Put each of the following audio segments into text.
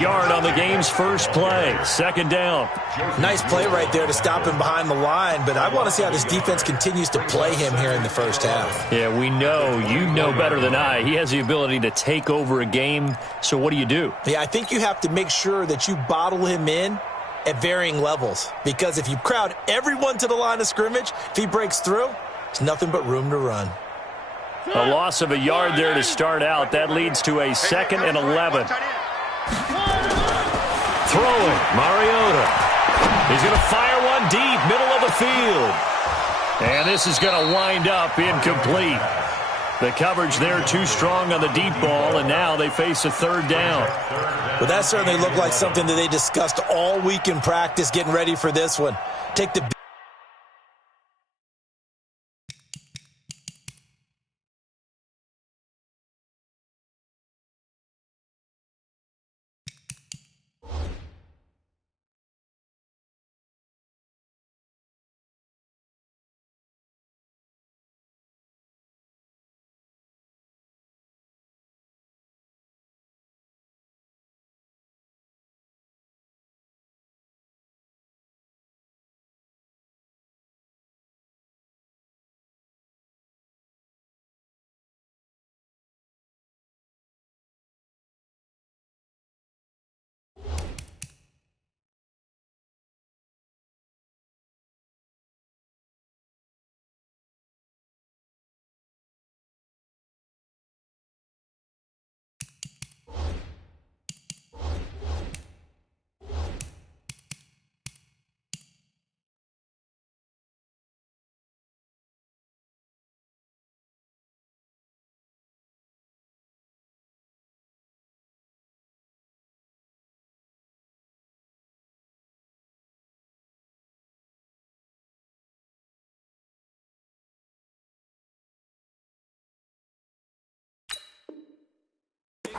Yard on the game's first play. Second down. Nice play right there to stop him behind the line, but I want to see how this defense continues to play him here in the first half. Yeah, we know. You know better than I. He has the ability to take over a game, so what do? Yeah, I think you have to make sure that you bottle him in at varying levels, because if you crowd everyone to the line of scrimmage, if he breaks through, there's nothing but room to run. A loss of a yard there to start out. That leads to a 2nd and 11. Throwing, Mariota. He's going to fire one deep, middle of the field. And this is going to wind up incomplete. The coverage there too strong on the deep ball, and now they face a 3rd down. Well, that certainly looked like something that they discussed all week in practice, getting ready for this one. Take the big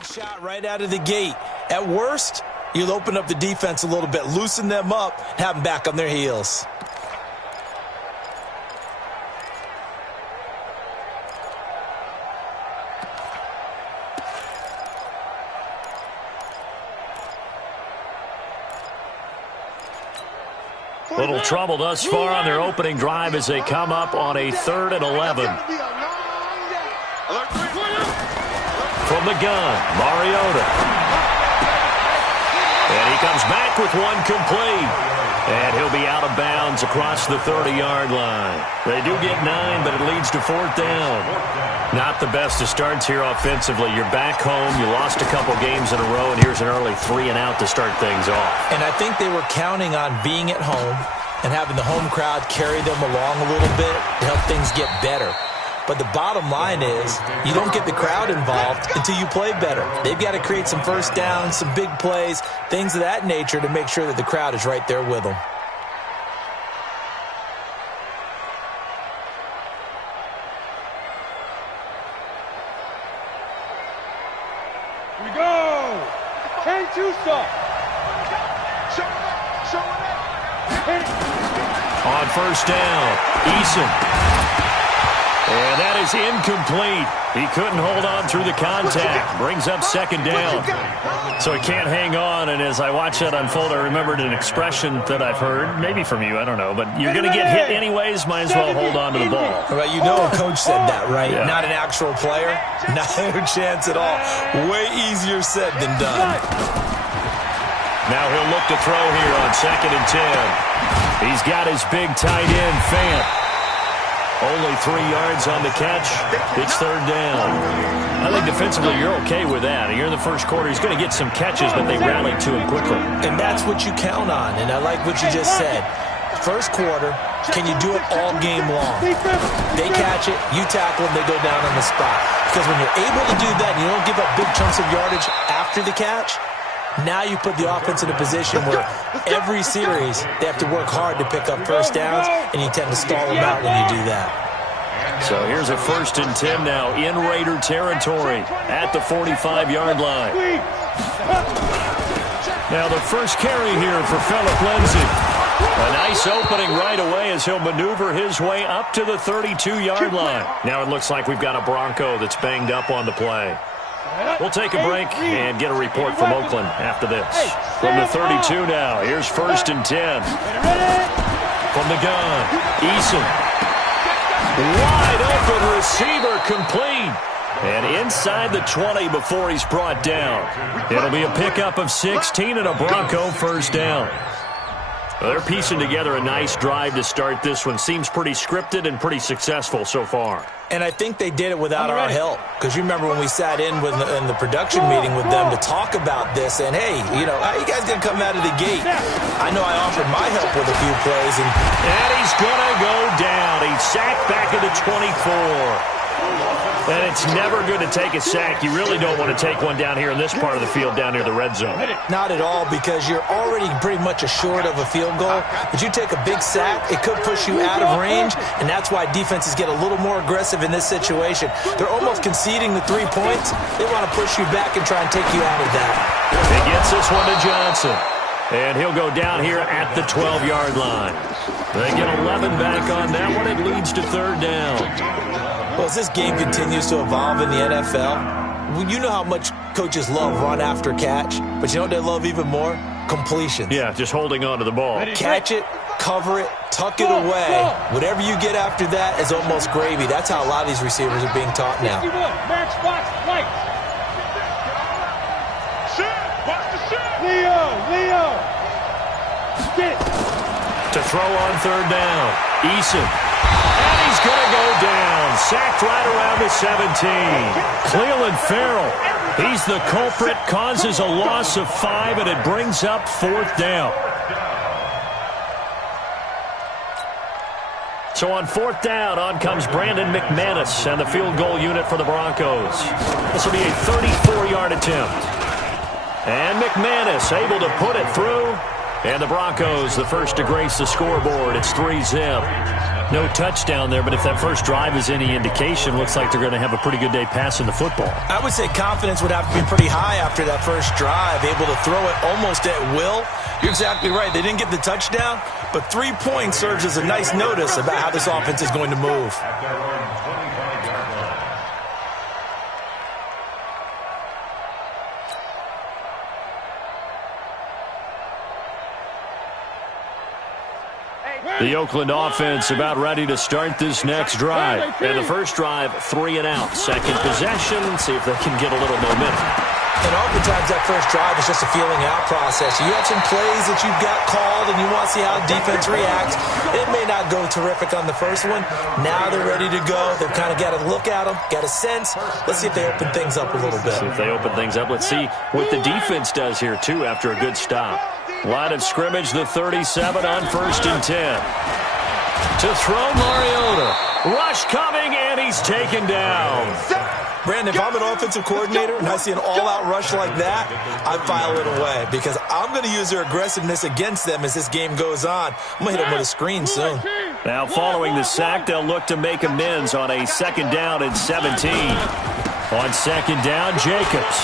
shot right out of the gate. At worst, you'll open up the defense a little bit, loosen them up, have them back on their heels. Little trouble thus far on their opening drive as they come up on a 3rd and 11. From the gun, Mariota. And he comes back with one complete. And he'll be out of bounds across the 30-yard line. They do get 9, but it leads to 4th down. Not the best of starts here offensively. You're back home. You lost a couple games in a row, and here's an early 3-and-out to start things off. And I think they were counting on being at home and having the home crowd carry them along a little bit to help things get better. But the bottom line is you don't get the crowd involved until you play better. They've got to create some first downs, some big plays, things of that nature to make sure that the crowd is right there with them. Here we go. Can't you stop? On first down, Eason. And that is incomplete. He couldn't hold on through the contact. Brings up 2nd down. So he can't hang on, and as I watch that unfold, I remembered an expression that I've heard, maybe from you, I don't know, but you're going to get hit anyways, might as well hold on to the ball. Right, you know a coach said that, right? Yeah. Not an actual player. No chance at all. Way easier said than done. Now he'll look to throw here on 2nd and 10. He's got his big tight end, Fant. Only 3 yards on the catch. It's 3rd down. I think defensively you're okay with that. You're in the first quarter. He's going to get some catches, but they rallied to him quickly. And that's what you count on, and I like what you just said. First quarter, can you do it all game long? They catch it, you tackle them, they go down on the spot. Because when you're able to do that and you don't give up big chunks of yardage after the catch, now you put the offense in a position where every series they have to work hard to pick up first downs, and you tend to stall them out when you do that. So here's a 1st and 10 now in Raider territory at the 45-yard line. Now the first carry here for Phillip Lindsay. A nice opening right away as he'll maneuver his way up to the 32-yard line. Now it looks like we've got a Bronco that's banged up on the play. We'll take a break and get a report from Oakland after this. From the 32 now, here's 1st and 10. From the gun, Eason. Wide open receiver, complete. And inside the 20 before he's brought down. It'll be a pickup of 16 and a Bronco first down. Well, they're piecing together a nice drive to start this one. Seems pretty scripted and pretty successful so far. And I think they did it without our help. Because you remember when we sat in the production meeting with them to talk about this. And, hey, you know, how you guys going to come out of the gate? I know I offered my help with a few plays. And he's going to go down. He's sacked back at the 24. And it's never good to take a sack. You really don't want to take one down here in this part of the field down near the red zone. Not at all, because you're already pretty much assured of a field goal. But you take a big sack, it could push you out of range, and that's why defenses get a little more aggressive in this situation. They're almost conceding the 3 points. They want to push you back and try and take you out of that. He gets this one to Johnson. And he'll go down here at the 12-yard line. They get 11 back on that one. It leads to 3rd down. Well, as this game continues to evolve in the NFL, you know how much coaches love run after catch, but you know what they love even more? Completions. Yeah, just holding on to the ball. Catch it, cover it, tuck it away. Whatever you get after that is almost gravy. That's how a lot of these receivers are being taught now. Leo! To throw on 3rd down, Eason. And he's going to go down. Sacked right around the 17. Cleveland Farrell, he's the culprit, causes a loss of 5, and it brings up 4th down. So on 4th down, on comes Brandon McManus and the field goal unit for the Broncos. This will be a 34-yard attempt. And McManus able to put it through. And the Broncos, the first to grace the scoreboard. It's 3-zip. No touchdown there, but if that first drive is any indication, looks like they're going to have a pretty good day passing the football. I would say confidence would have to be pretty high after that first drive, able to throw it almost at will. You're exactly right. They didn't get the touchdown, but 3 points serves as a nice notice about how this offense is going to move. The Oakland offense about ready to start this next drive. And the first drive, 3 and out. Second possession, see if they can get a little momentum. And oftentimes that first drive is just a feeling out process. You have some plays that you've got called and you want to see how defense reacts. It may not go terrific on the first one. Now they're ready to go. They've kind of got to look at them, got a sense. Let's see if they open things up a little bit. See if they open things up. Let's see what the defense does here, too, after a good stop. Line of scrimmage, the 37 on 1st and 10. To throw, Mariota. Rush coming, and he's taken down. Brandon, if I'm an offensive coordinator and I see an all-out rush like that, I file it away because I'm going to use their aggressiveness against them as this game goes on. I'm going to hit them with a screen soon. Now, following the sack, they'll look to make amends on a 2nd down and 17. On 2nd down, Jacobs.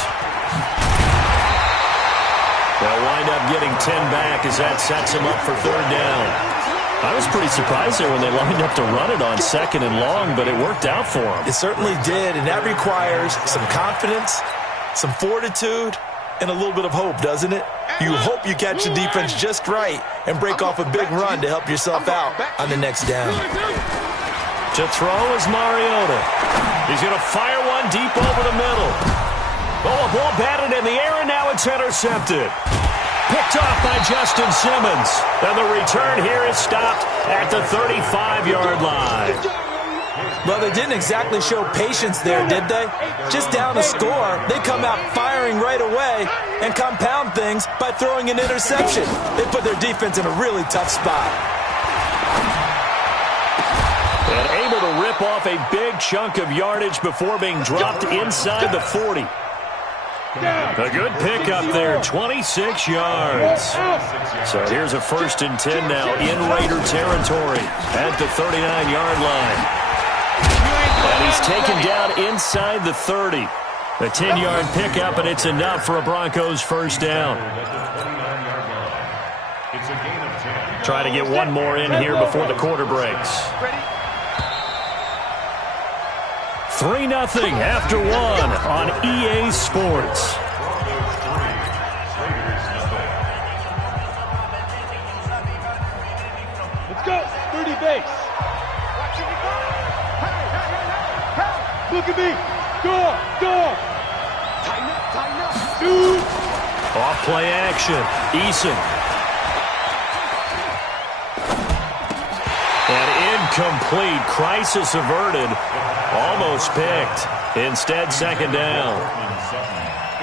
They'll wind up getting 10 back as that sets them up for 3rd down. I was pretty surprised there when they lined up to run it on 2nd and long, but it worked out for them. It certainly did, and that requires some confidence, some fortitude, and a little bit of hope, doesn't it? You hope you catch the defense just right and break off a big run to help yourself out on the next down. To throw is Mariota. He's going to fire one deep over the middle. Oh, a ball batted in the air, and now it's intercepted. Picked off by Justin Simmons. And the return here is stopped at the 35-yard line. Well, they didn't exactly show patience there, did they? Just down a score, they come out firing right away and compound things by throwing an interception. They put their defense in a really tough spot. And able to rip off a big chunk of yardage before being dropped inside the 40. A good pickup there, 26 yards. So here's a 1st and 10 now in Raider territory at the 39-yard line. And he's taken down inside the 30. A 10-yard pickup, and it's enough for a Broncos first down. Try to get one more in here before the quarter breaks. 3-0 after 1 on EA Sports. Let's go. 30 base. Look at me. Door. Tighten up. Dude. Off play action. Eason. And incomplete. Crisis averted. Almost picked. Instead, second down.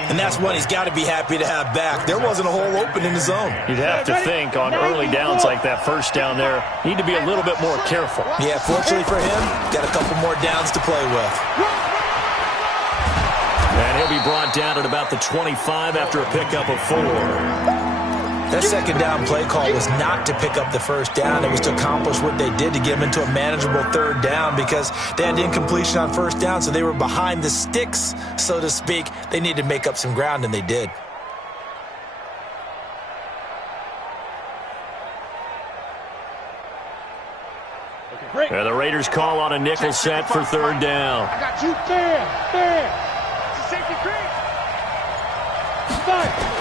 And that's one he's got to be happy to have back. There wasn't a hole open in the zone. You'd have to think on early downs like that first down there, need to be a little bit more careful. Yeah, fortunately for him, got a couple more downs to play with. And he'll be brought down at about the 25 after a pickup of 4. That second down play call was not to pick up the first down. It was to accomplish what they did to get them into a manageable third down because they had incompletion on first down, so they were behind the sticks, so to speak. They needed to make up some ground, and they did. And the Raiders call on a nickel set for third down. I got you. Fair. Safety creek. Five.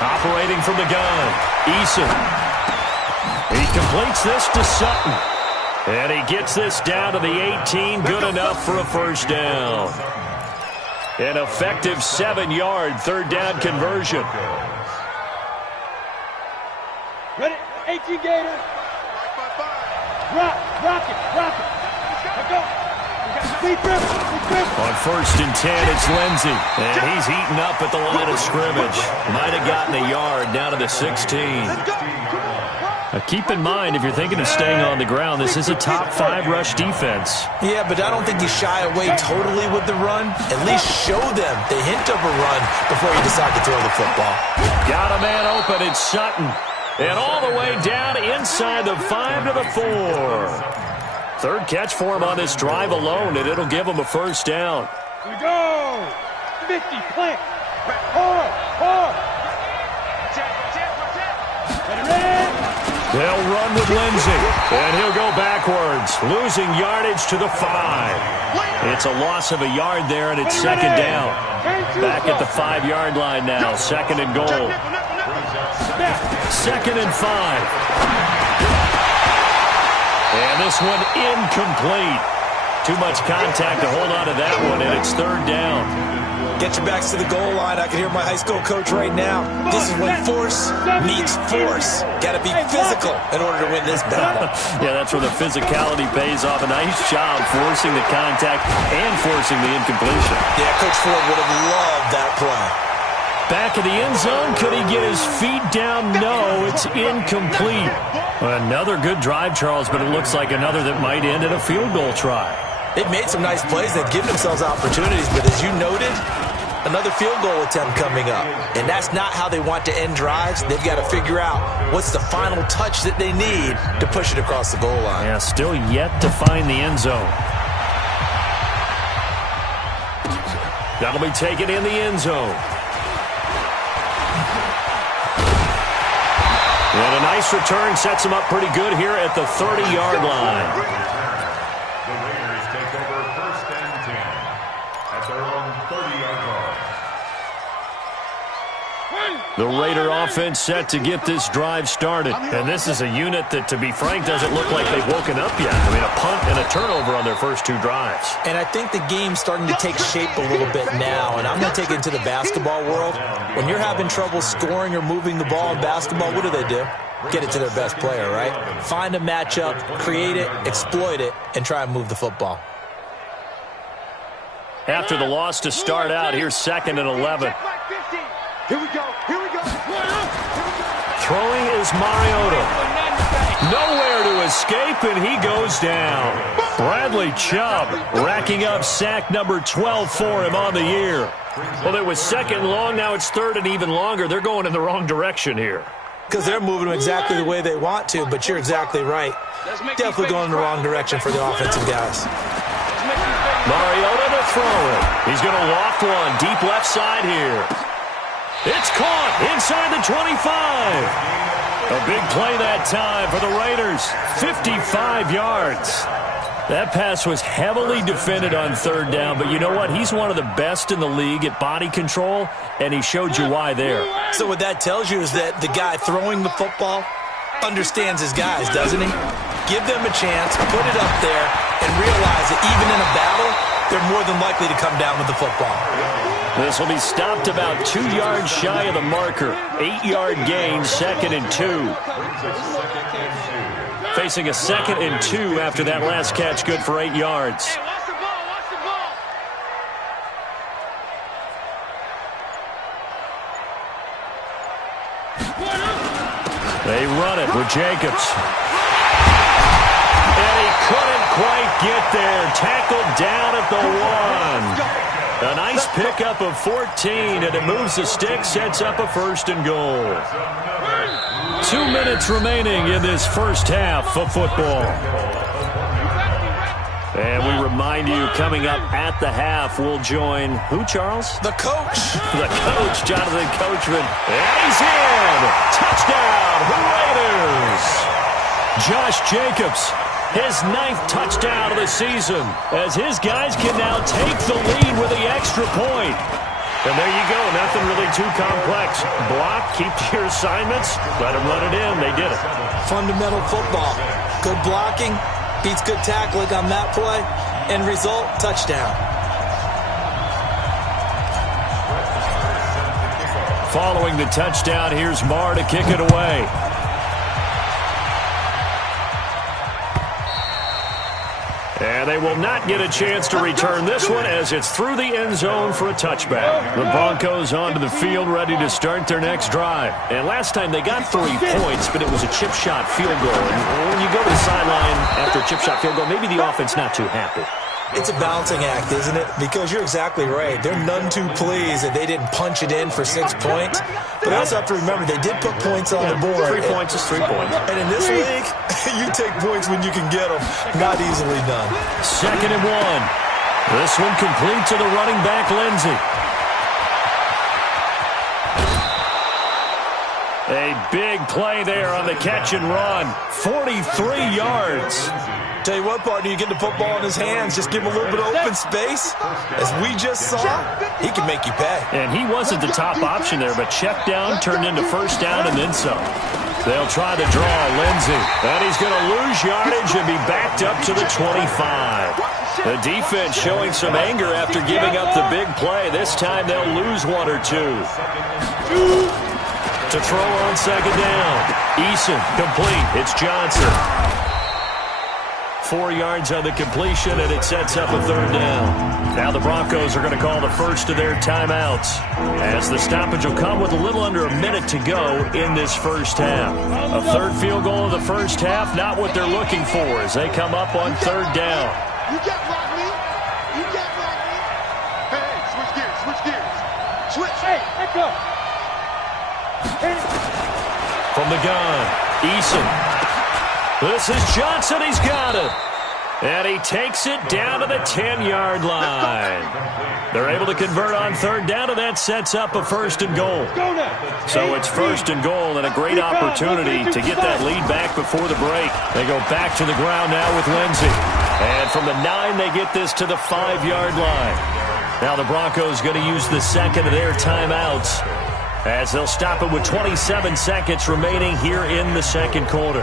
Operating from the gun, Eason. He completes this to Sutton. And he gets this down to the 18, good enough for a first down. An effective 7-yard third down conversion. Ready? 18 Gator. Rock it. Let go. Big grip. On 1st and 10, it's Lindsey. And he's heating up at the line of scrimmage. Might have gotten a yard down to the 16. Now keep in mind, if you're thinking of staying on the ground, this is a top 5 rush defense. Yeah, but I don't think you shy away totally with the run. At least show them the hint of a run before you decide to throw the football. Got a man open, it's Sutton. And all the way down inside the 5 to the 4. Third catch for him on this drive alone, and it'll give him a first down. Here we go. 50, plant. Hard. They'll run with Lindsey, and he'll go backwards, losing yardage to the 5. It's a loss of a yard there, and it's second down. Back at the 5-yard line now, second and goal. 2nd and 5. And this one incomplete. Too much contact to hold on to that one, and it's third down. Get your backs to the goal line. I can hear my high school coach right now. This is when force meets force. Got to be physical in order to win this battle. Yeah, that's where the physicality pays off. A nice job forcing the contact and forcing the incompletion. Yeah, Coach Ford would have loved that play. Back in the end zone, could he get his feet down? No, it's incomplete. Another good drive, Charles, but it looks like another that might end in a field goal try. They've made some nice plays. They've given themselves opportunities, but as you noted, another field goal attempt coming up. And that's not how they want to end drives. They've got to figure out what's the final touch that they need to push it across the goal line. Yeah, still yet to find the end zone. That'll be taken in the end zone. And a nice return sets him up pretty good here at the 30-yard line. The Raiders take over 1st and 10 at their own 30-yard line. The Raider offense set to get this drive started. And this is a unit that, to be frank, doesn't look like they've woken up yet. I mean, a punt and a turnover on their first 2 drives. And I think the game's starting to take shape a little bit now. And I'm going to take it into the basketball world. When you're having trouble scoring or moving the ball in basketball, what do? Get it to their best player, right? Find a matchup, create it, exploit it, and try and move the football. After the loss to start out, here's 2nd and 11. Here we go. Throwing is Mariota. Nowhere to escape, and he goes down. Bradley Chubb racking up sack number 12 for him on the year. Well, it was 2nd and long. Now it's 3rd and even longer. They're going in the wrong direction here. Because they're moving them exactly the way they want to, but you're exactly right. Definitely going in the wrong direction for the offensive guys. Mariota to throw it. He's going to loft one deep left side here. It's caught inside the 25. A big play that time for the Raiders. 55 yards. That pass was heavily defended on third down, but you know what? He's one of the best in the league at body control, and he showed you why there. So what that tells you is that the guy throwing the football understands his guys, doesn't he? Give them a chance, put it up there, and realize that even in a battle, they're more than likely to come down with the football. This will be stopped about 2 yards shy of the marker. 8-yard gain, 2nd and 2. Facing a 2nd and 2 after that last catch, good for 8 yards. Hey, watch the ball, watch the ball. They run it with Jacobs. And he couldn't quite get there. Tackled down at the 1. A nice pickup of 14, and it moves the stick, sets up a 1st and goal. 2 minutes remaining in this first half of football. And we remind you, coming up at the half, we'll join who, Charles? The coach. The coach, Jonathan Coachman. And he's in! Touchdown, Raiders! Josh Jacobs, his 9th touchdown of the season, as his guys can now take the lead with the extra point. And there you go, nothing really too complex. Block, keep to your assignments, let them run it in. They did it. Fundamental football. Good blocking, beats good tackling on that play. End result, touchdown. Following the touchdown, here's Marr to kick it away. And they will not get a chance to return this one as it's through the end zone for a touchback. The Broncos onto the field ready to start their next drive. And last time they got 3 points, but it was a chip shot field goal. And when you go to the sideline after a chip shot field goal, maybe the offense not too happy. It's a balancing act, isn't it? Because you're exactly right. They're none too pleased that they didn't punch it in for 6 points. But I also have to remember they did put points on the board. 3 points is 3 points. And in this league, you take points when you can get them. Not easily done. 2nd and 1. This one complete to the running back, Lindsey. A big play there on the catch and run. 43 yards. Tell you what, partner, you get the football in his hands, just give him a little bit of open space. As we just saw, he can make you pay. And he wasn't the top option there, but check down turned into 1st down and then some. They'll try to draw Lindsey. And he's going to lose yardage and be backed up to the 25. The defense showing some anger after giving up the big play. This time they'll lose 1 or 2. To throw on 2nd down. Eason complete. It's Johnson. 4 yards on the completion, and it sets up a 3rd down. Now the Broncos are going to call the first of their timeouts, as the stoppage will come with a little under a minute to go in this first half. A 3rd field goal of the first half, not what they're looking for as they come up on 3rd down. You got block me. You got block me. Hey, switch gears, switch gears. Switch. Hey, let go. From the gun, Eason. This is Johnson. He's got it. And he takes it down to the 10-yard line. They're able to convert on 3rd down, and that sets up a 1st and goal. So it's 1st and goal and a great opportunity to get that lead back before the break. They go back to the ground now with Lindsey. And from the 9, they get this to the 5-yard line. Now the Broncos going to use the 2nd of their timeouts as they'll stop it with 27 seconds remaining here in the 2nd quarter.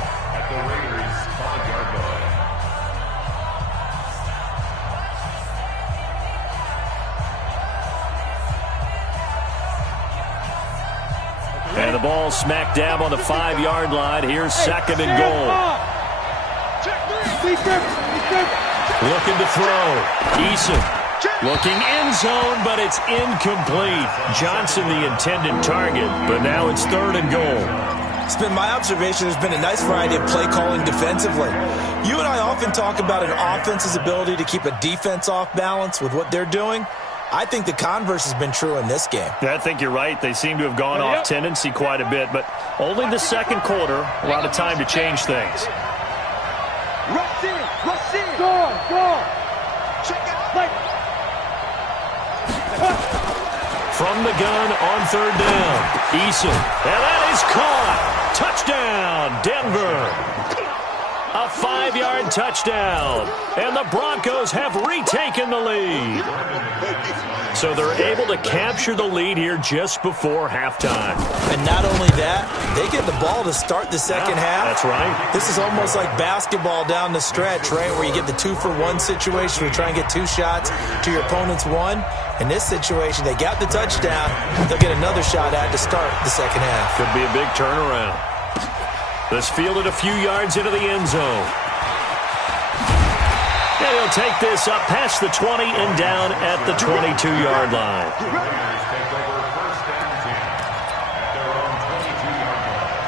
And the ball smack dab on the 5-yard line. Here's 2nd and goal. Looking to throw. Eason looking end zone, but it's incomplete. Johnson the intended target, but now it's 3rd and goal. It's been my observation there's been a nice variety of play calling defensively. You and I often talk about an offense's ability to keep a defense off balance with what they're doing. I think the converse has been true in this game. I think you're right. They seem to have gone off tendency quite a bit, but only the 2nd quarter, a lot of time to change things. Rush in, go, check out, play. From the gun on 3rd down, Eason, and that is caught. Touchdown, Denver. A 5-yard touchdown. And the Broncos have retaken the lead. So they're able to capture the lead here just before halftime. And not only that, they get the ball to start the second half. That's right. This is almost like basketball down the stretch, right, where you get the 2-for-1 situation where you try and get 2 shots to your opponent's 1. In this situation, they got the touchdown. They'll get another shot at to start the second half. Could be a big turnaround. This fielded a few yards into the end zone. And he'll take this up past the 20 and down at the 22-yard line. The Raiders take over first and 10 at their own 22-yard line.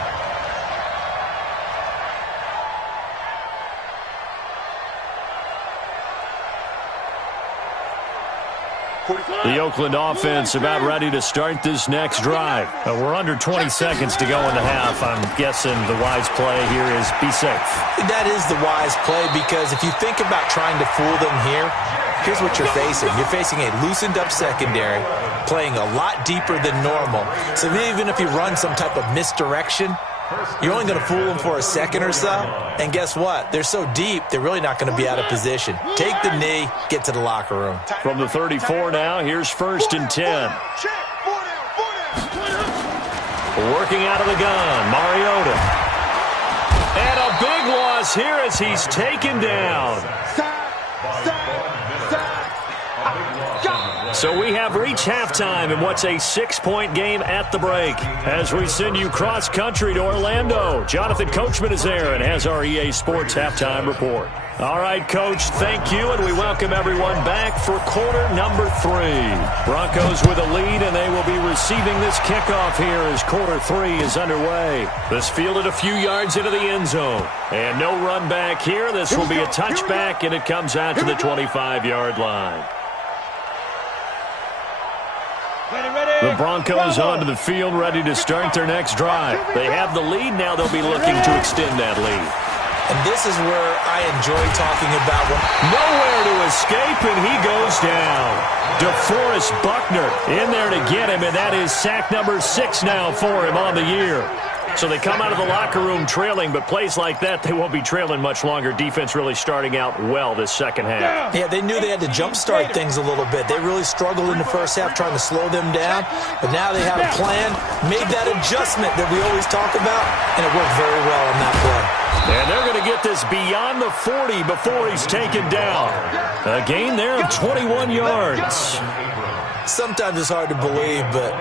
The Oakland offense about ready to start this next drive. We're under 20 seconds to go in the half. I'm guessing the wise play here is be safe. That is the wise play because if you think about trying to fool them here, here's what you're facing. You're facing a loosened up secondary, playing a lot deeper than normal. So even if you run some type of misdirection, you're only going to fool them for a second or so. And guess what? They're so deep, they're really not going to be out of position. Take the knee, get to the locker room. From the 34 now, here's first and 10. Working out of the gun, Mariota. And a big loss here as he's taken down. So we have reached halftime in what's a 6-point game at the break. As we send you cross-country to Orlando, Jonathan Coachman is there and has our EA Sports halftime report. All right, Coach, thank you, and we welcome everyone back for quarter number 3. Broncos with a lead, and they will be receiving this kickoff here as quarter 3 is underway. This fielded a few yards into the end zone. And no run back here. This will be a touchback, and it comes out to the 25-yard line. The Broncos onto the field, ready to start their next drive. They have the lead. Now they'll be looking to extend that lead. And this is where I enjoy talking about nowhere to escape, and he goes down. DeForest Buckner in there to get him, and that is sack number 6 now for him on the year. So they come out of the locker room trailing, but plays like that, they won't be trailing much longer. Defense really starting out well this second half. Yeah, they knew they had to jumpstart things a little bit. They really struggled in the first half trying to slow them down, but now they had a plan, made that adjustment that we always talk about, and it worked very well on that play. And they're going to get this beyond the 40 before he's taken down. A gain there of 21 yards. Sometimes it's hard to believe, but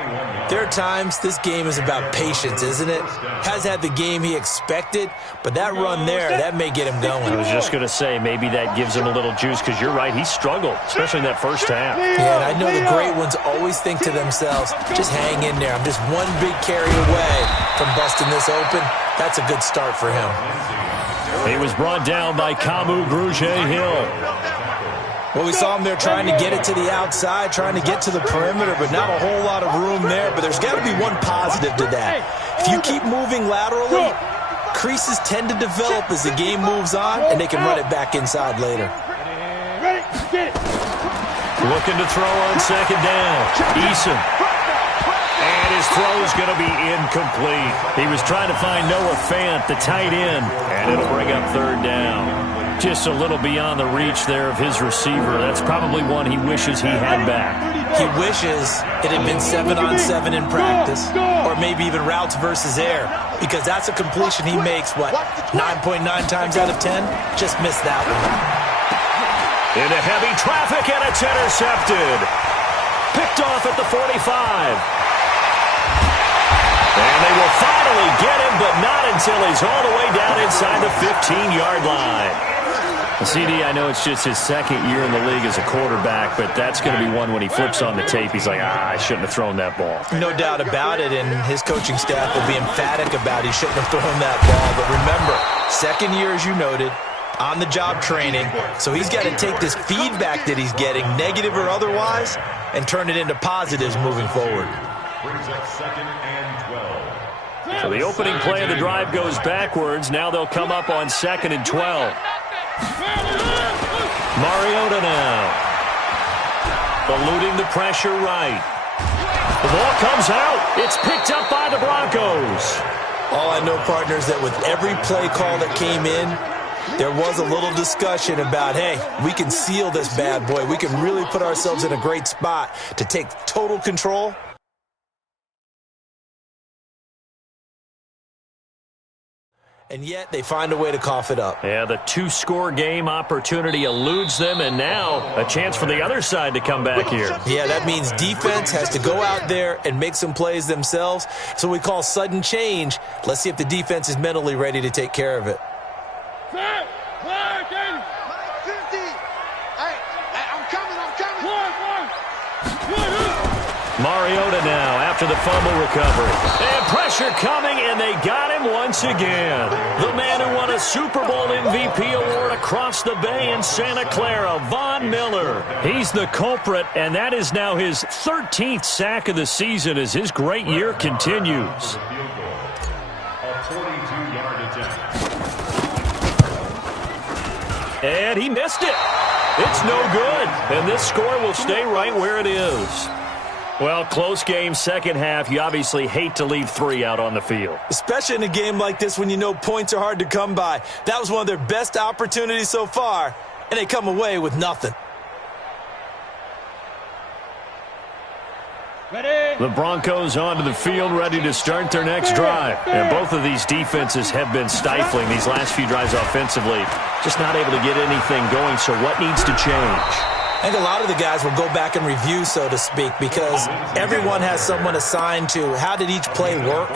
there are times this game is about patience, isn't it? Has had the game he expected, but that run there, that may get him going. I was just going to say, maybe that gives him a little juice, because you're right, he struggled, especially in that first half. Yeah, and I know the great ones always think to themselves, just hang in there. I'm just one big carry away from busting this open. That's a good start for him. He was brought down by Kamu Grugier-Hill. Well, we saw him there trying to get it to the outside, trying to get to the perimeter, but not a whole lot of room there. But there's got to be one positive to that. If you keep moving laterally, creases tend to develop as the game moves on, and they can run it back inside later. Looking to throw on second down. Eason. And his throw is going to be incomplete. He was trying to find Noah Fant, the tight end, and it'll bring up third down. Just a little beyond the reach there of his receiver. That's probably one he wishes he had back. He wishes it had been 7-on-7 in practice, or maybe even routes versus air, because that's a completion he makes, 9.9 times out of 10? Just missed that one. Into heavy traffic, and it's intercepted. Picked off at the 45. And they will finally get him, but not until he's all the way down inside the 15-yard line. CD, I know it's just his second year in the league as a quarterback, but that's going to be one when he flips on the tape. He's like, I shouldn't have thrown that ball. No doubt about it, and his coaching staff will be emphatic about he shouldn't have thrown that ball. But remember, second year, as you noted, on-the-job training, so he's got to take this feedback that he's getting, negative or otherwise, and turn it into positives moving forward. Brings up second and 12. So the opening play of the drive goes backwards. Now they'll come up on second and 12. Mariota now. Eluding the pressure right. The ball comes out. It's picked up by the Broncos. All I know, partners, that with every play call that came in, there was a little discussion about, hey, we can seal this bad boy. We can really put ourselves in a great spot to take total control. And yet they find a way to cough it up. Yeah, the two-score game opportunity eludes them, and now a chance for the other side to come back here. Yeah, that means defense has to go out there and make some plays themselves. So we call sudden change. Let's see if the defense is mentally ready to take care of it. Set! Play, 50! Hey, I'm coming! Mariota now after the fumble recovery. And pressure coming, and they got him once again. The man who won a Super Bowl MVP award across the bay in Santa Clara, Von Miller. He's the culprit, and that is now his 13th sack of the season as his great year continues. And he missed it. It's no good. And this score will stay right where it is. Well, close game, second half. You obviously hate to leave 3 out on the field. Especially in a game like this when you know points are hard to come by. That was one of their best opportunities so far, and they come away with nothing. The Broncos onto the field, ready to start their next drive. And both of these defenses have been stifling these last few drives offensively. Just not able to get anything going, so what needs to change? I think a lot of the guys will go back and review, so to speak, because everyone has someone assigned to how did each play work.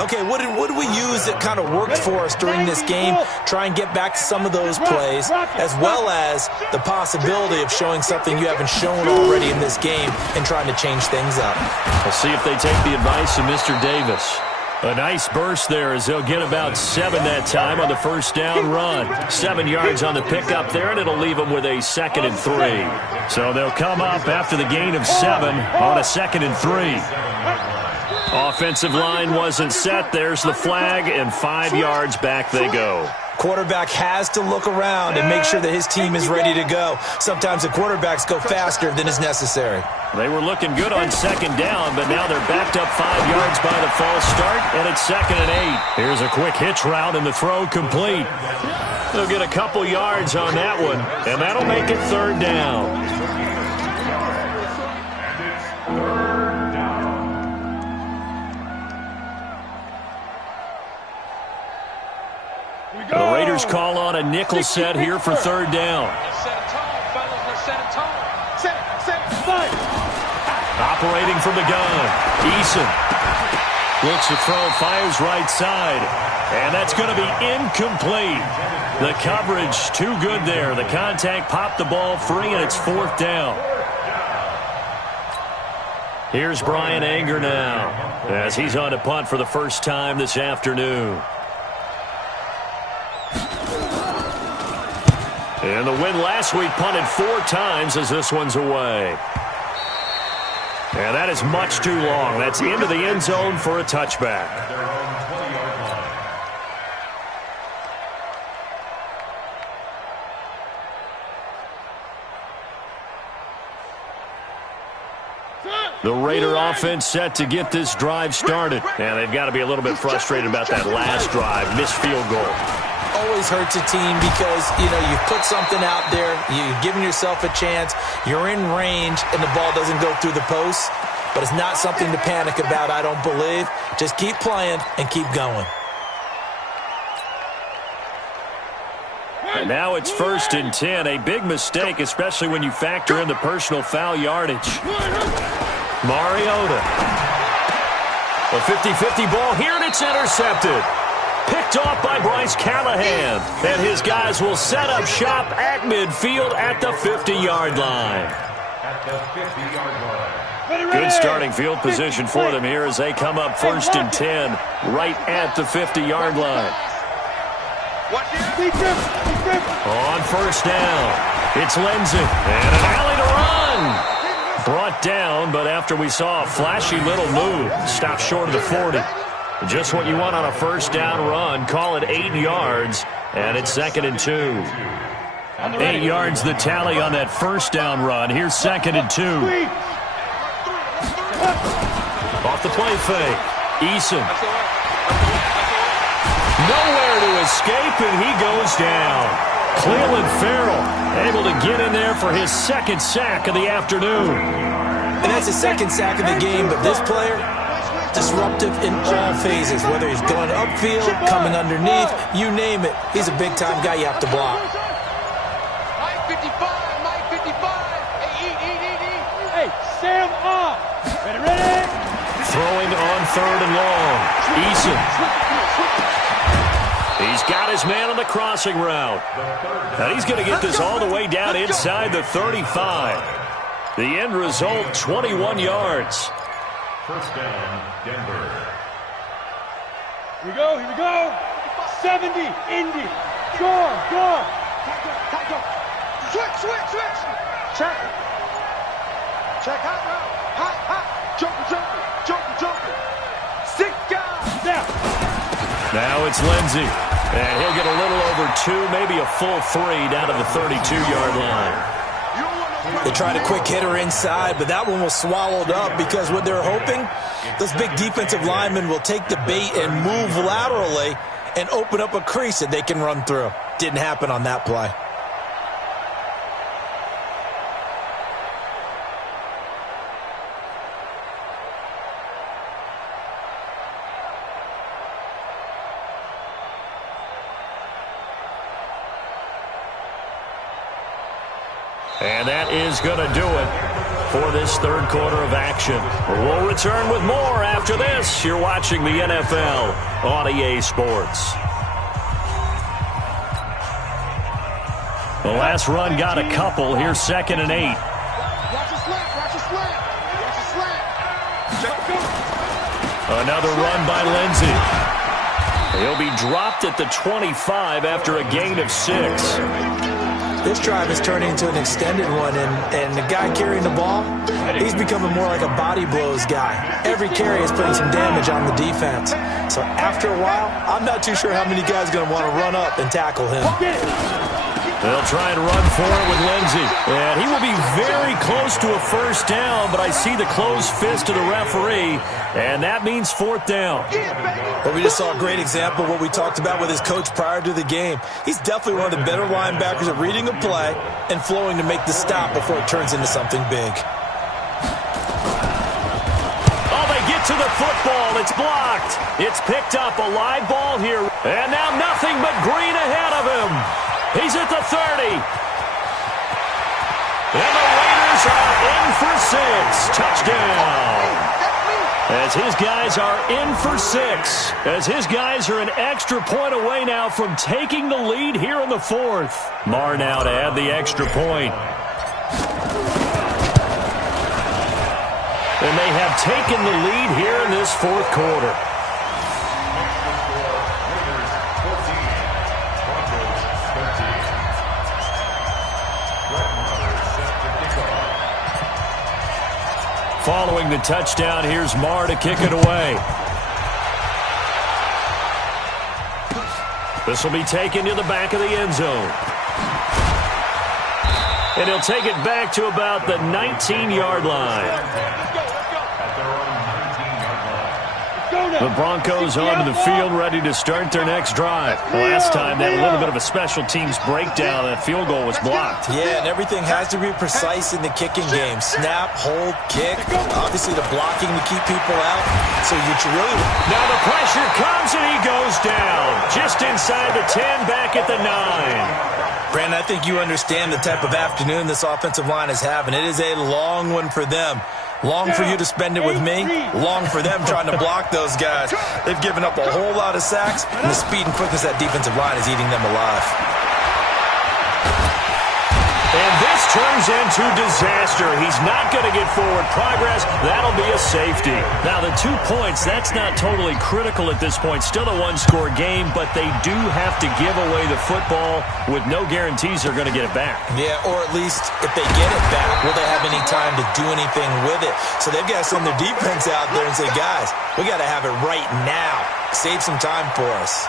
Okay, what did we use that kind of worked for us during this game? Try and get back to some of those plays, as well as the possibility of showing something you haven't shown already in this game and trying to change things up. We'll see if they take the advice of Mr. Davis. A nice burst there as they'll get about 7 that time on the first down run. 7 yards on the pickup there, and it'll leave them with a 2nd and 3. So they'll come up after the gain of 7 on a 2nd and 3. Offensive line wasn't set. There's the flag, and 5 yards back they go. Quarterback has to look around and make sure that his team is ready to go. Sometimes the quarterbacks go faster than is necessary. They were looking good on 2nd down, but now they're backed up 5 yards by the false start, and it's 2nd and 8. Here's a quick hitch route, and the throw complete. They'll get a couple yards on that one, and that'll make it 3rd down. The Raiders call on a nickel set here for 3rd down. Operating from the gun, Eason looks to throw, fires right side, and that's going to be incomplete. The coverage too good there. The contact popped the ball free, and it's 4th down. Here's Brian Anger now as he's on to punt for the first time this afternoon. And the win last week punted 4 times as this one's away. And that is much too long. That's into the end zone for a touchback. The Raider offense set to get this drive started. And they've got to be a little bit frustrated about that last drive. Missed field goal. Always hurts a team because, you put something out there, you've given yourself a chance, you're in range, and the ball doesn't go through the post. But it's not something to panic about, I don't believe. Just keep playing and keep going. And now it's 1st and 10. A big mistake, especially when you factor in the personal foul yardage. Mariota. A 50-50 ball here, and it's intercepted. Picked off by Bryce Callahan. And his guys will set up shop at midfield at the 50-yard line. Good starting field position for them here as they come up 1st and 10 right at the 50-yard line. On 1st down, it's Lindsey. And an alley to run. Brought down, but after we saw a flashy little move, stopped short of the 40. Just what you want on a 1st down run. Call it 8 yards, and it's 2nd and 2. 8 yards the tally on that 1st down run. Here's 2nd and 2. Off the play fake. Eason. Nowhere to escape, and he goes down. Cleveland Farrell able to get in there for his second sack of the afternoon. And that's his second sack of the game, but this player, disruptive in all phases, whether he's going upfield, coming underneath, you name it. He's a big-time guy you have to block. Mike 55, Mike 55. Hey, eat. Hey, Sam off. Ready? Throwing on 3rd and long. Eason. He's got his man on the crossing route. And he's going to get this all the way down inside the 35. The end result, 21 yards. First down, Denver. Here we go. 70, Indy. Go. Switch. Check hot. Jumping. 6 guys. Now it's Lindsey. And he'll get a little over 2, maybe a full 3 down to the 32-yard line. They tried a quick hitter inside, but that one was swallowed up because what they're hoping, those big defensive linemen will take the bait and move laterally and open up a crease that they can run through. Didn't happen on that play. And that is going to do it for this third quarter of action. We'll return with more after this. You're watching the NFL on EA Sports. The last run got a couple. Here's 2nd and 8. Watch your slant. Another run by Lindsey. He'll be dropped at the 25 after a gain of 6. This drive is turning into an extended one, and the guy carrying the ball, he's becoming more like a body blows guy. Every carry is putting some damage on the defense. So after a while, I'm not too sure how many guys are going to want to run up and tackle him. They'll try and run for it with Lindsey. And he will be very close to a first down, but I see the closed fist of the referee, and that means 4th down. Well, we just saw a great example of what we talked about with his coach prior to the game. He's definitely one of the better linebackers at reading a play and flowing to make the stop before it turns into something big. Oh, they get to the football. It's blocked. It's picked up. A live ball here. And now nothing but green ahead of him. He's at the 30. And the Raiders are in for 6. Touchdown. As his guys are in for 6. As his guys are an extra point away now from taking the lead here in the 4th. Marr now to add the extra point. And they have taken the lead here in this 4th quarter. Following the touchdown, here's Marr to kick it away. This will be taken to the back of the end zone. And he'll take it back to about the 19-yard line. The Broncos onto the field, ready to start their next drive. Last time, they had a little bit of a special teams breakdown. That field goal was blocked. Yeah, and everything has to be precise in the kicking game. Snap, hold, kick. Obviously, the blocking to keep people out. So you really... Now the pressure comes, and he goes down. Just inside the 10, back at the 9. Brandon, I think you understand the type of afternoon this offensive line is having. It is a long one for them. Long for you to spend it with me. Long for them trying to block those guys. They've given up a whole lot of sacks, and the speed and quickness of that defensive line is eating them alive. And this turns into disaster. He's not going to get forward progress. That'll be a safety. Now, the 2 points, that's not totally critical at this point. Still a one-score game, but they do have to give away the football with no guarantees they're going to get it back. Yeah, or at least if they get it back, will they have any time to do anything with it? So they've got to send their defense out there and say, guys, we got to have it right now. Save some time for us.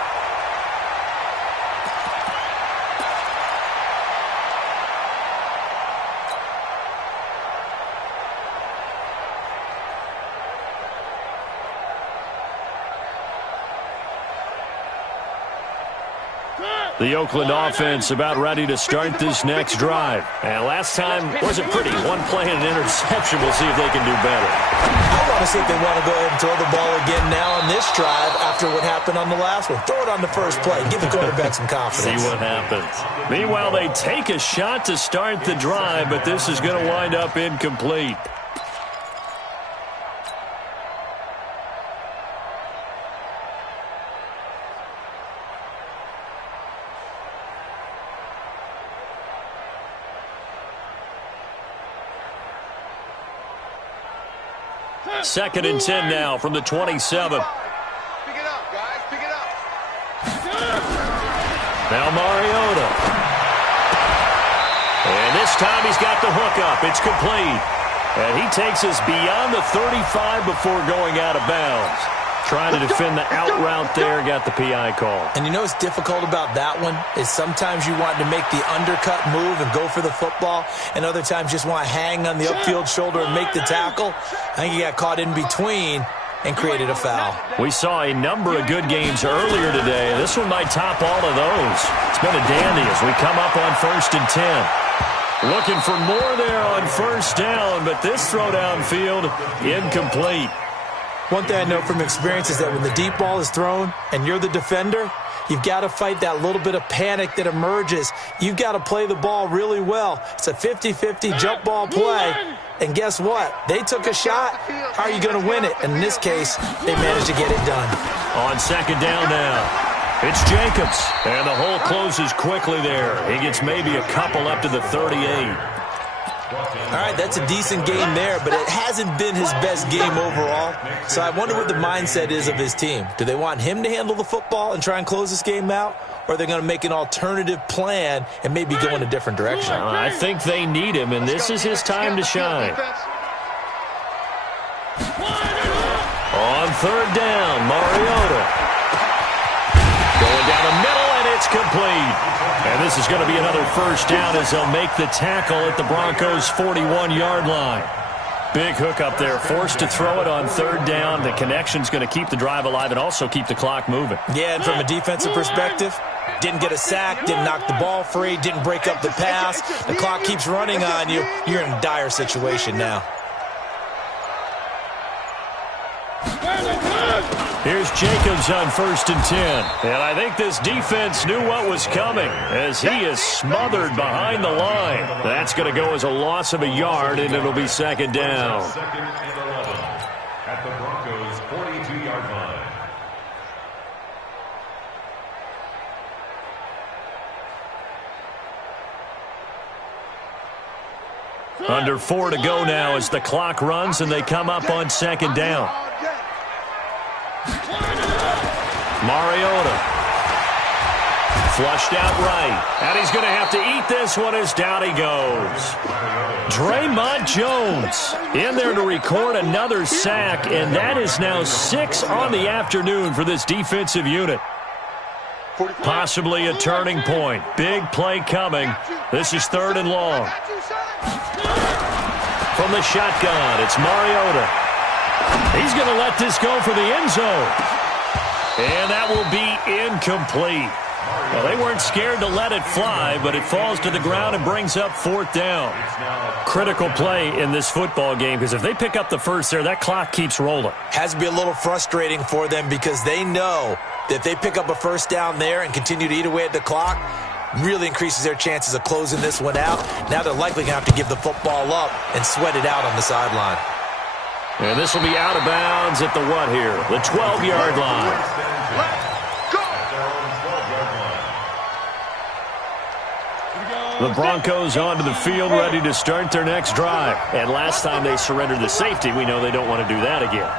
The Oakland offense about ready to start this next drive. And last time wasn't pretty. One play and an interception. We'll see if they can do better. I want to see if they want to go ahead and throw the ball again now on this drive after what happened on the last one. Throw it on the first play. Give the quarterback some confidence. See what happens. Meanwhile, they take a shot to start the drive, but this is going to wind up incomplete. Second and 10 now from the 27. Pick it up, guys. Pick it up. Now Mariota. And this time he's got the hook up. It's complete. And he takes us beyond the 35 before going out of bounds. Trying to defend the out route there, got the PI call. And you know what's difficult about that one is sometimes you want to make the undercut move and go for the football, and other times just want to hang on the upfield shoulder and make the tackle. I think he got caught in between and created a foul. We saw a number of good games earlier today. This one might top all of those. It's been a dandy as we come up on 1st and 10. Looking for more there on first down, but this throw downfield incomplete. One thing I know from experience is that when the deep ball is thrown and you're the defender, you've got to fight that little bit of panic that emerges. You've got to play the ball really well. It's a 50-50 jump ball play. And guess what? They took a shot. How are you going to win it? And in this case, they managed to get it done. On second down now, it's Jacobs. And the hole closes quickly there. He gets maybe a couple up to the 38. All right, that's a decent game there, but it hasn't been his best game overall. So I wonder what the mindset is of his team. Do they want him to handle the football and try and close this game out? Or are they going to make an alternative plan and maybe go in a different direction? I think they need him, and this is his time to shine. On third down, Mariota. Going down the middle, and it's complete. And this is going to be another first down as they'll make the tackle at the Broncos' 41-yard line. Big hook up there, forced to throw it on third down. The connection's going to keep the drive alive and also keep the clock moving. Yeah, and from a defensive perspective, didn't get a sack, didn't knock the ball free, didn't break up the pass. The clock keeps running on you. You're in a dire situation now. Here's Jacobs on 1st and 10. And I think this defense knew what was coming as he is smothered behind the line. That's going to go as a loss of a yard, and it'll be second down. Second and 11 at the Broncos' 42-yard line. Under 4 to go now as the clock runs and they come up on second down. Mariota. Flushed out right. And he's going to have to eat this one as down he goes. Draymond Jones in there to record another sack, and that is now 6 on the afternoon for this defensive unit. Possibly a turning point. Big play coming. This is 3rd and long. From the shotgun, it's Mariota. He's going to let this go for the end zone. And that will be incomplete. Well, they weren't scared to let it fly, but it falls to the ground and brings up 4th down. Critical play in this football game, because if they pick up the first there, that clock keeps rolling. Has to be a little frustrating for them because they know that if they pick up a first down there and continue to eat away at the clock, really increases their chances of closing this one out. Now they're likely going to have to give the football up and sweat it out on the sideline. And this will be out of bounds at the what here? The 12-yard line. The Broncos onto the field, ready to start their next drive. And last time they surrendered the safety, we know they don't want to do that again.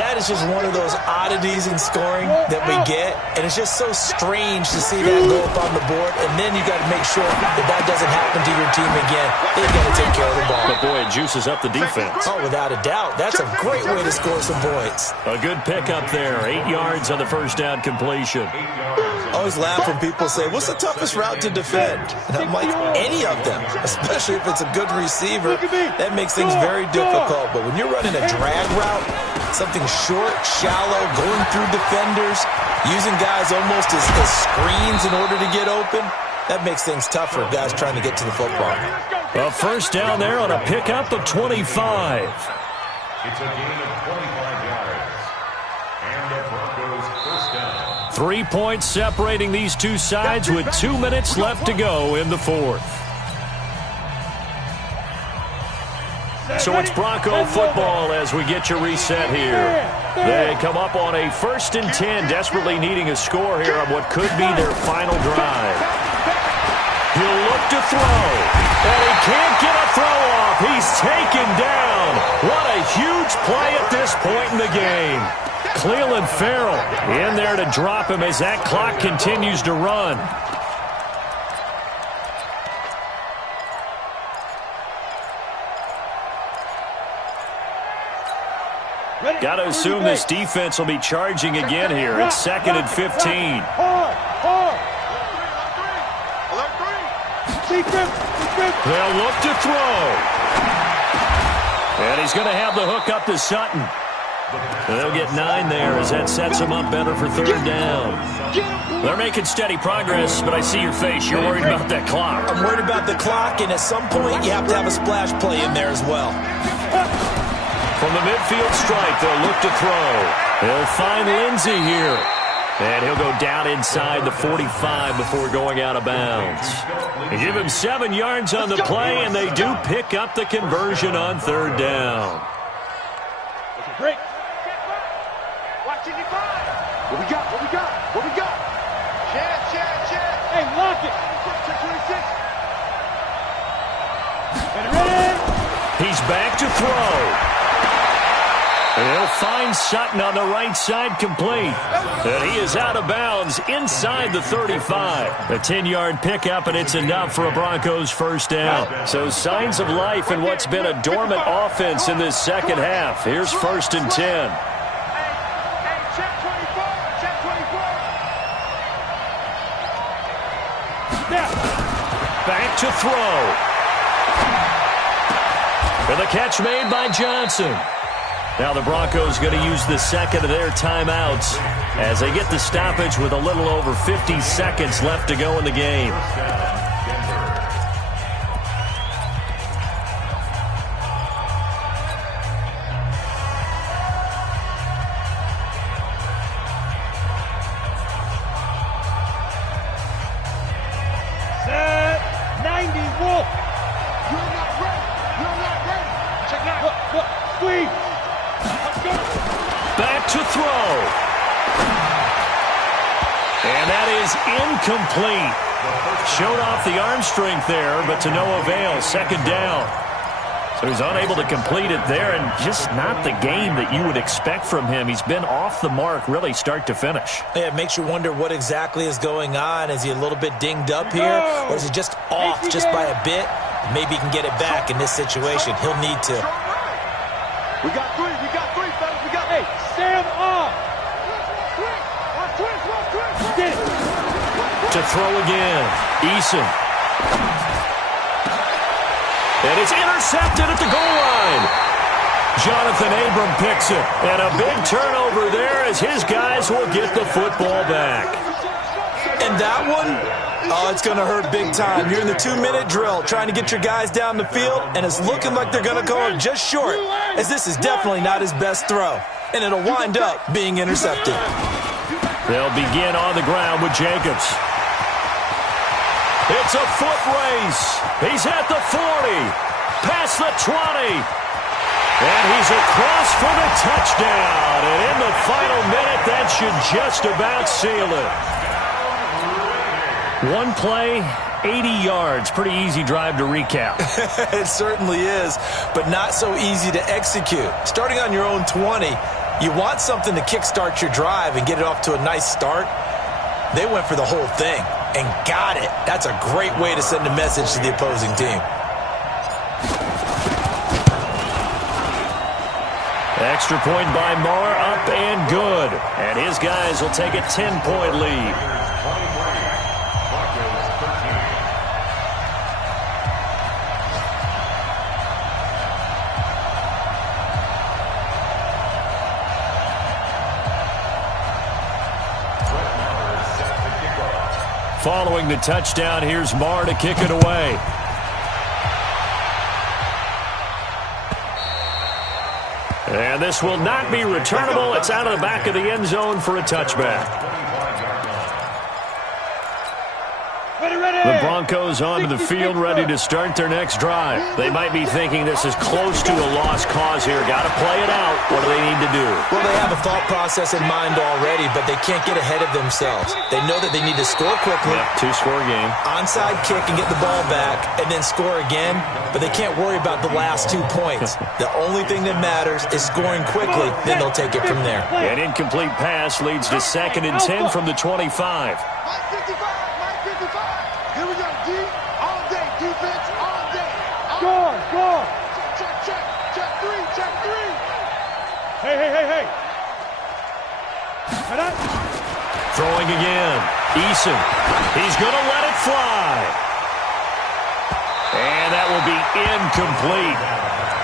That is just one of those oddities in scoring that we get, and it's just so strange to see that go up on the board, and then you got to make sure that that doesn't happen to your team again. They've got to take care of the ball. But, boy, it juices up the defense. Oh, without a doubt. That's a great way to score some points. A good pickup there. 8 yards on the first down completion. I always laugh when people say, what's the toughest route to defend? And I'm like, any of them, especially if it's a good receiver. That makes things very difficult. But when you're running a drag route, something short, shallow, going through defenders, Using guys almost as screens in order to get open, that makes things tough for guys trying to get to the football. A first down there on a pickup of 25. It's a gain of 25 yards. And the Broncos first down. 3 points separating these two sides with 2 minutes left to go in the fourth. So it's Bronco football as we get you reset here. They come up on a 1st and 10, desperately needing a score here on what could be their final drive. He'll look to throw, and he can't get a throw off. He's taken down. What a huge play at this point in the game. Cleveland Farrell in there to drop him as that clock continues to run. Got to assume this defense will be charging again here. It's 2nd and 15. They'll look to throw. And he's going to have the hook up to Sutton. They'll get 9 there as that sets them up better for 3rd down. They're making steady progress, but I see your face. You're worried about that clock. I'm worried about the clock, and at some point you have to have a splash play in there as well. From the midfield stripe, they'll look to throw. They'll find Lindsey here. And he'll go down inside the 45 before going out of bounds. They give him 7 yards on the play, and they do pick up the conversion on 3rd down. Break. Watching the five. What we got? What we got? What we got? Chad. Hey, lock it. 26. Ready? He's back to throw. And he'll find Sutton on the right side complete. And he is out of bounds inside the 35. A 10-yard pickup, and it's enough for a Broncos first down. So signs of life in what's been a dormant offense in this second half. Here's 1st and 10. Check 24. Back to throw. And the catch made by Johnson. Now the Broncos going to use the second of their timeouts as they get the stoppage with a little over 50 seconds left to go in the game. Set. 90, Wolf. You're not ready. Check out. Look. Squeeze. Back to throw. And that is incomplete. Showed off the arm strength there, but to no avail. 2nd down. So he's unable to complete it there, and just not the game that you would expect from him. He's been off the mark really start to finish. Yeah, it makes you wonder what exactly is going on. Is he a little bit dinged up here, or is he just off just by a bit? Maybe he can get it back in this situation. He'll need to. We got 3, fellas. We got 8. Stand off. Get it. To throw again. Eason. And it's intercepted at the goal line. Jonathan Abram picks it. And a big turnover there as his guys will get the football back. And that one, oh, it's going to hurt big time. You're in the 2-minute drill trying to get your guys down the field, and it's looking like they're going to go just short, as this is definitely not his best throw. And it'll wind up being intercepted. They'll begin on the ground with Jacobs. It's a foot race. He's at the 40, past the 20. And he's across for the touchdown. And in the final minute, that should just about seal it. One play, 80 yards. Pretty easy drive to recap. It certainly is, but not so easy to execute. Starting on your own 20, you want something to kickstart your drive and get it off to a nice start. They went for the whole thing and got it. That's a great way to send a message to the opposing team. Extra point by Marr, up and good. And his guys will take a 10-point lead. Following the touchdown, here's Marr to kick it away. And this will not be returnable. It's out of the back of the end zone for a touchback. The Broncos onto the field, ready to start their next drive. They might be thinking this is close to a lost cause here. Got to play it out. What do they need to do? Well, they have a thought process in mind already, but they can't get ahead of themselves. They know that they need to score quickly. Yep, two-score game. Onside kick and get the ball back, and then score again. But they can't worry about the last 2 points. The only thing that matters is scoring quickly. Then they'll take it from there. An incomplete pass leads to 2nd and 10 from the 25. Here we go, D, all day, defense, all day. Score. Check three. Hey. Throwing again. Eason. He's going to let it fly. And that will be incomplete.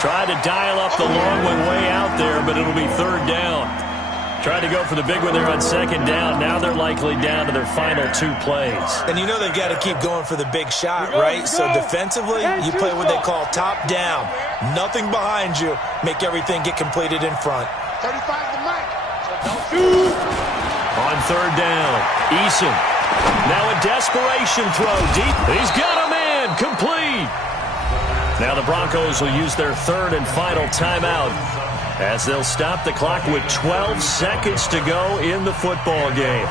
Tried to dial up the long one way out there, but it'll be 3rd down. Tried to go for the big one there on 2nd down. Now they're likely down to their final 2 plays. And you know they've got to keep going for the big shot, right? So defensively, you play what they call top down. Nothing behind you. Make everything get completed in front. 35 to Mike. So don't shoot. On 3rd down, Eason. Now a desperation throw deep. He's got a man. Complete. Now the Broncos will use their 3rd and final timeout, as they'll stop the clock with 12 seconds to go in the football game.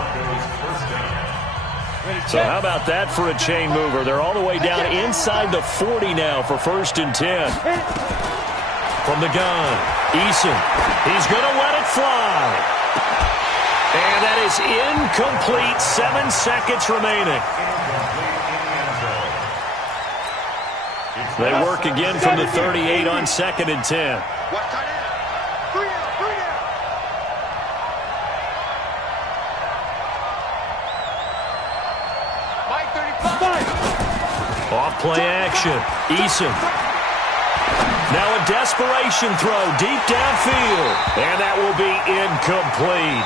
So how about that for a chain mover? They're all the way down inside the 40 now for 1st and 10. From the gun, Eason. He's going to let it fly. And that is incomplete. 7 seconds remaining. They work again from the 38 on 2nd and 10. Off play action. Eason. Now a desperation throw deep downfield. And that will be incomplete.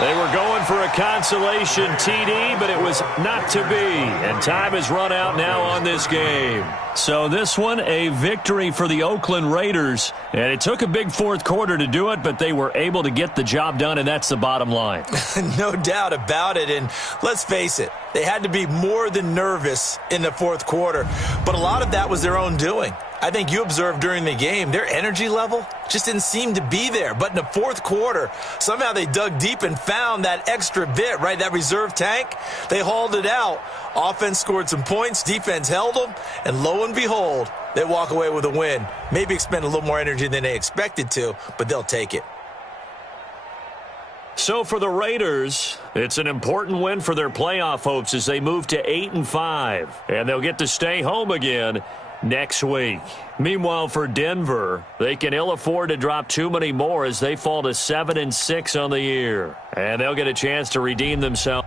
They were going for a consolation TD, but it was not to be. And time has run out now on this game. So this one, a victory for the Oakland Raiders. And it took a big 4th quarter to do it, but they were able to get the job done, and that's the bottom line. No doubt about it. And let's face it, they had to be more than nervous in the 4th quarter. But a lot of that was their own doing. I think you observed during the game, their energy level just didn't seem to be there. But in the 4th quarter, somehow they dug deep and found that extra bit, right? That reserve tank. They hauled it out. Offense scored some points. Defense held them. And lo and behold, they walk away with a win. Maybe expend a little more energy than they expected to, but they'll take it. So for the Raiders, it's an important win for their playoff hopes as they move to 8-5. And they'll get to stay home again next week. Meanwhile, for Denver, they can ill afford to drop too many more as they fall to 7-6 on the year. And they'll get a chance to redeem themselves.